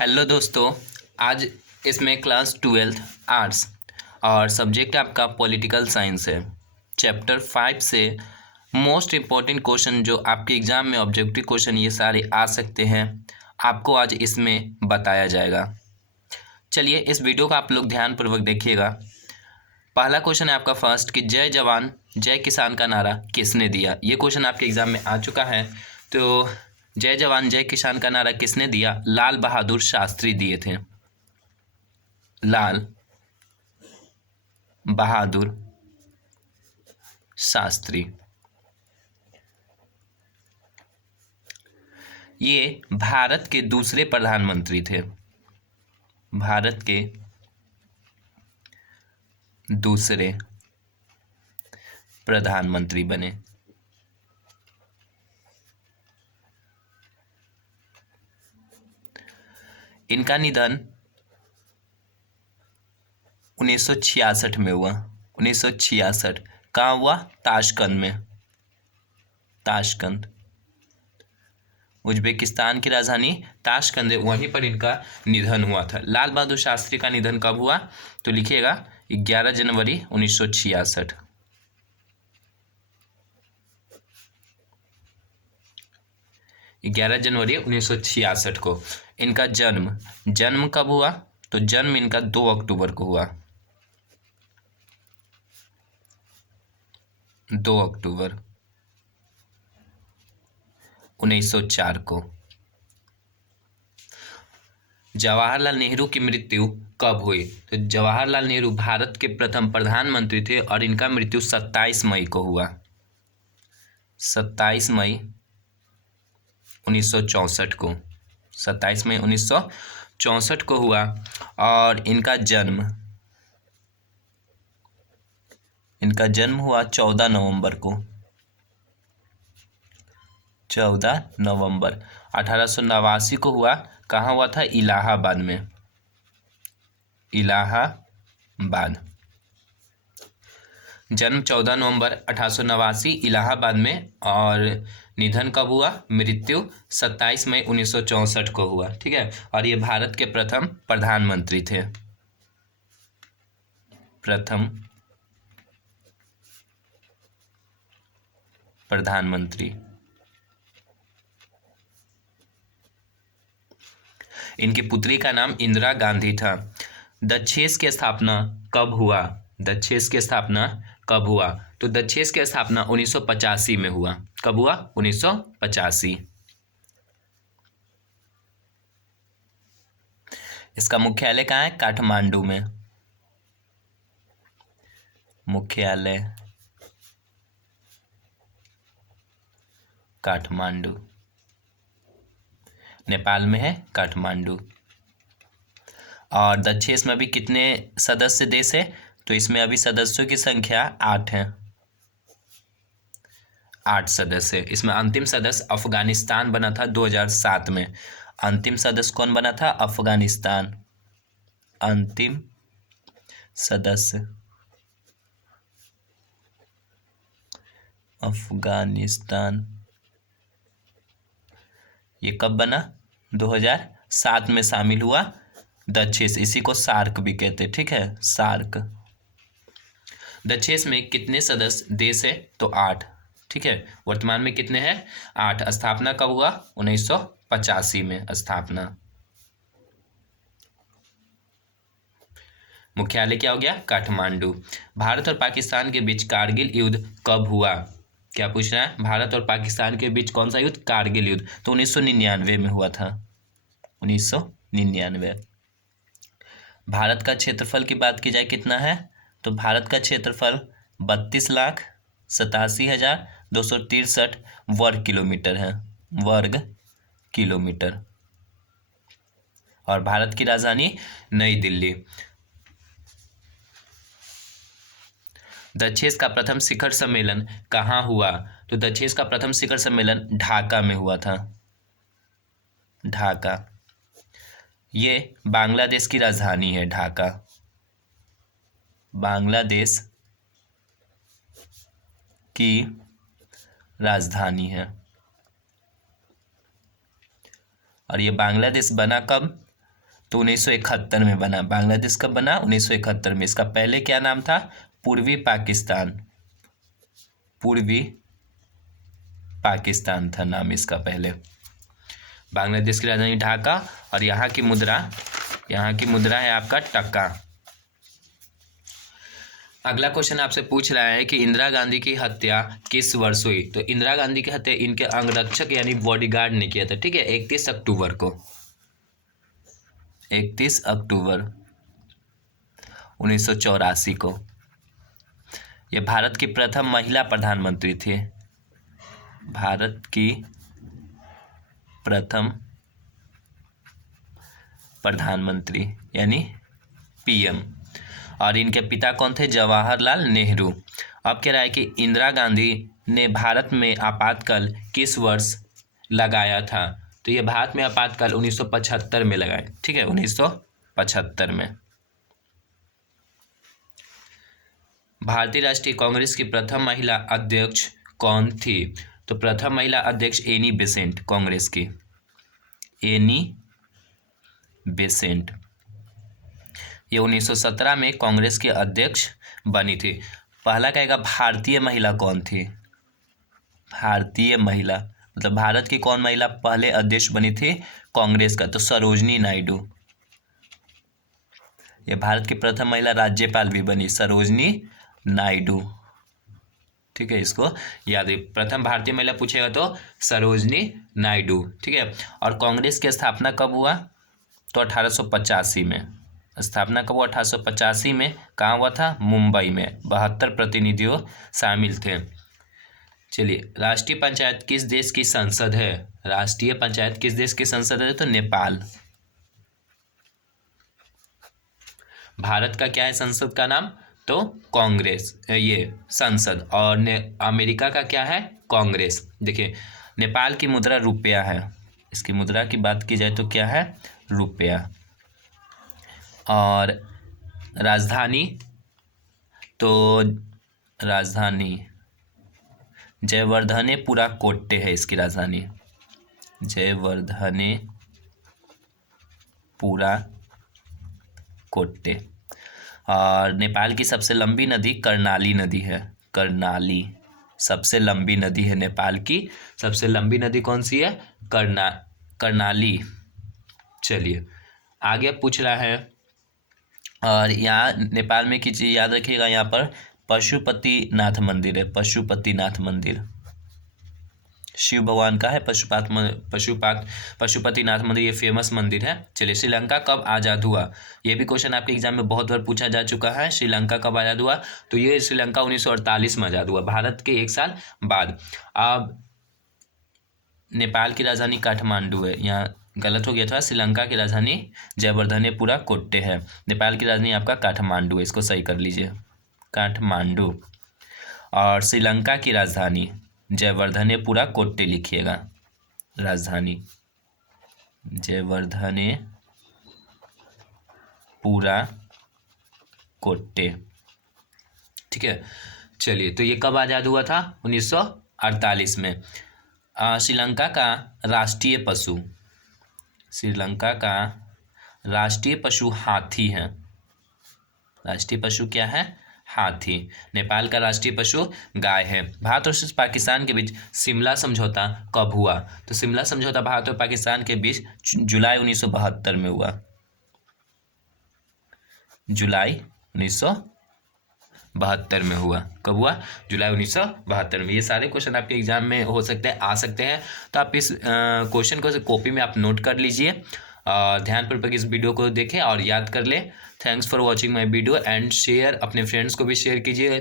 Hello दोस्तों। आज इसमें क्लास 12th आर्ट्स और सब्जेक्ट आपका पॉलिटिकल साइंस है। चैप्टर 5 से मोस्ट इम्पॉर्टेंट क्वेश्चन जो आपके एग्ज़ाम में ऑब्जेक्टिव क्वेश्चन ये सारे आ सकते हैं, आपको आज इसमें बताया जाएगा। चलिए इस वीडियो को आप लोग ध्यानपूर्वक देखिएगा। पहला क्वेश्चन है आपका फर्स्ट कि जय जवान जय किसान का नारा किसने दिया। ये क्वेश्चन आपके एग्ज़ाम में आ चुका है। तो जय जवान जय किसान का नारा किसने दिया? लाल बहादुर शास्त्री दिए थे। लाल बहादुर शास्त्री। ये भारत के दूसरे प्रधानमंत्री थे। भारत के दूसरे प्रधानमंत्री बने। इनका निधन 1966 में हुआ। 1966 कहाँ हुआ? ताशकंद में। ताशकंद उज्बेकिस्तान की राजधानी ताशकंद है, वहीं पर इनका निधन हुआ था। लाल बहादुर शास्त्री का निधन कब हुआ? तो लिखिएगा 11 जनवरी 1966। 11 जनवरी 1966 को इनका जन्म कब हुआ? तो जन्म इनका 2 अक्टूबर को हुआ। 2 अक्टूबर 1904 को। जवाहरलाल नेहरू की मृत्यु कब हुई? तो जवाहरलाल नेहरू भारत के प्रथम प्रधानमंत्री थे और इनका मृत्यु 27 मई को हुआ। 27 मई 1964 को। 27 मई 1964 को हुआ। और इनका जन्म हुआ 14 नवंबर को। 14 नवंबर 1889 को हुआ। कहाँ हुआ था? इलाहाबाद में। इलाहाबाद। जन्म 14 नवंबर 1889 इलाहाबाद में और निधन कब हुआ? मृत्यु 27 मई 1964 को हुआ। ठीक है। और ये भारत के प्रथम प्रधानमंत्री थे। प्रथम प्रधानमंत्री। इनकी पुत्री का नाम इंदिरा गांधी था। दक्षेस की स्थापना कब हुआ? दक्षेस की स्थापना कब हुआ? तो दक्षेस की स्थापना 1985 में हुआ। कब हुआ? 1985। इसका मुख्यालय कहाँ है? काठमांडू में। मुख्यालय काठमांडू, नेपाल में है काठमांडू। और दक्षेस में अभी कितने सदस्य देश है? तो इसमें अभी सदस्यों की संख्या 8 है। 8 सदस्य। इसमें अंतिम सदस्य अफगानिस्तान बना था 2007 में। अंतिम सदस्य कौन बना था? अफगानिस्तान। अंतिम सदस्य अफगानिस्तान। ये कब बना? 2007 में शामिल हुआ दक्षेस। इसी को सार्क भी कहते हैं। ठीक है, सार्क। दक्षेस में कितने सदस्य देश है? तो 8। ठीक है। वर्तमान में कितने हैं? 8। स्थापना कब हुआ? 1985 में स्थापना। मुख्यालय क्या हो गया? काठमांडू। भारत और पाकिस्तान के बीच कारगिल युद्ध कब हुआ? क्या पूछ रहा है? भारत और पाकिस्तान के बीच कौन सा युद्ध? कारगिल युद्ध। तो 1999 में हुआ था। 1999। भारत का क्षेत्रफल की बात की जाए कितना है? तो भारत का क्षेत्रफल 32,87,263 वर्ग किलोमीटर है। वर्ग किलोमीटर। और भारत की राजधानी नई दिल्ली। दक्षेस का प्रथम शिखर सम्मेलन कहाँ हुआ? तो दक्षेस का प्रथम शिखर सम्मेलन ढाका में हुआ था। ढाका। ये बांग्लादेश की राजधानी है। ढाका बांग्लादेश की राजधानी है। और ये बांग्लादेश बना कब? तो 1971 में बना। बांग्लादेश कब बना? 1971 में। इसका पहले क्या नाम था? पूर्वी पाकिस्तान। पूर्वी पाकिस्तान था नाम इसका पहले। बांग्लादेश की राजधानी ढाका और यहाँ की मुद्रा है आपका टका। अगला क्वेश्चन आपसे पूछ रहा है कि इंदिरा गांधी की हत्या किस वर्ष हुई? तो इंदिरा गांधी की हत्या इनके अंगरक्षक यानी बॉडीगार्ड ने किया था, ठीक है, 31 अक्टूबर को। 31 अक्टूबर 1984 को। ये भारत की प्रथम महिला प्रधानमंत्री थी। भारत की प्रथम प्रधानमंत्री यानी पीएम। और इनके पिता कौन थे? जवाहरलाल नेहरू। अब कह रहा है कि इंदिरा गांधी ने भारत में आपातकाल किस वर्ष लगाया था? तो ये भारत में आपातकाल 1975 में लगाए, ठीक है, 1975 में। भारतीय राष्ट्रीय कांग्रेस की प्रथम महिला अध्यक्ष कौन थी? तो प्रथम महिला अध्यक्ष एनी बेसेंट, कांग्रेस की एनी बेसेंट। ये 1917 में कांग्रेस के अध्यक्ष बनी थी। पहला कहेगा भारतीय महिला कौन थी? भारतीय महिला मतलब भारत की कौन महिला पहले अध्यक्ष बनी थी कांग्रेस का? तो सरोजनी नायडू। ये भारत की प्रथम महिला राज्यपाल भी बनी, सरोजनी नायडू, ठीक है, इसको याद है। प्रथम भारतीय महिला पूछेगा तो सरोजनी नायडू, ठीक है। और कांग्रेस की स्थापना कब हुआ? तो 1885 में। स्थापना कब हुआ? 1885 में। कहाँ हुआ था? मुंबई में। 72 प्रतिनिधियों शामिल थे। चलिए, राष्ट्रीय पंचायत किस देश की संसद है? राष्ट्रीय पंचायत किस देश की संसद है? तो नेपाल। भारत का क्या है संसद का नाम? तो कांग्रेस, ये संसद। और अमेरिका का क्या है? कांग्रेस। देखिए, नेपाल की मुद्रा रुपया है। इसकी मुद्रा की बात की जाए तो क्या है? रुपया। और राजधानी, तो राजधानी जयवर्धनेपुरा कोट्टे है इसकी राजधानी, जयवर्धनेपुरा कोट्टे। और नेपाल की सबसे लंबी नदी कर्णाली नदी है। कर्णाली सबसे लंबी नदी है नेपाल की। सबसे लंबी नदी कौन सी है? कर्णाली। चलिए, आगे पूछ रहा है। और यहाँ नेपाल में की चीज़ याद रखिएगा, यहाँ पर पशुपतिनाथ मंदिर है। पशुपतिनाथ मंदिर शिव भगवान का है। पशुपतिनाथ मंदिर ये फेमस मंदिर है। चलिए, श्रीलंका कब आज़ाद हुआ? ये भी क्वेश्चन आपके एग्जाम में बहुत बार पूछा जा चुका है। श्रीलंका कब आज़ाद हुआ? तो ये श्रीलंका 1948 में आज़ाद हुआ, भारत के 1 साल बाद। अब नेपाल की राजधानी काठमांडू है। यहाँ गलत हो गया था, श्रीलंका की राजधानी जयवर्धनेपुरा कोट्टे है। नेपाल की राजधानी आपका काठमांडू है, इसको सही कर लीजिए, काठमांडू। और श्रीलंका की राजधानी जयवर्धनेपुरा कोट्टे लिखिएगा, राजधानी जयवर्धनेपुरा कोट्टे, ठीक है। चलिए, तो ये कब आज़ाद हुआ था? 1948 में। श्रीलंका का राष्ट्रीय पशु, श्रीलंका का राष्ट्रीय पशु हाथी है। राष्ट्रीय पशु क्या है? हाथी। नेपाल का राष्ट्रीय पशु गाय है। भारत और पाकिस्तान के बीच शिमला समझौता कब हुआ? तो शिमला समझौता भारत और पाकिस्तान के बीच जुलाई 1972 में हुआ। जुलाई 1972 में हुआ। कब हुआ? जुलाई 1972 में। ये सारे क्वेश्चन आपके एग्जाम में हो सकते हैं, आ सकते हैं। तो आप इस क्वेश्चन को कॉपी में आप नोट कर लीजिए, ध्यानपूर्वक इस वीडियो को देखें और याद कर लें। Thanks for watching my video and share, अपने फ्रेंड्स को भी शेयर कीजिए।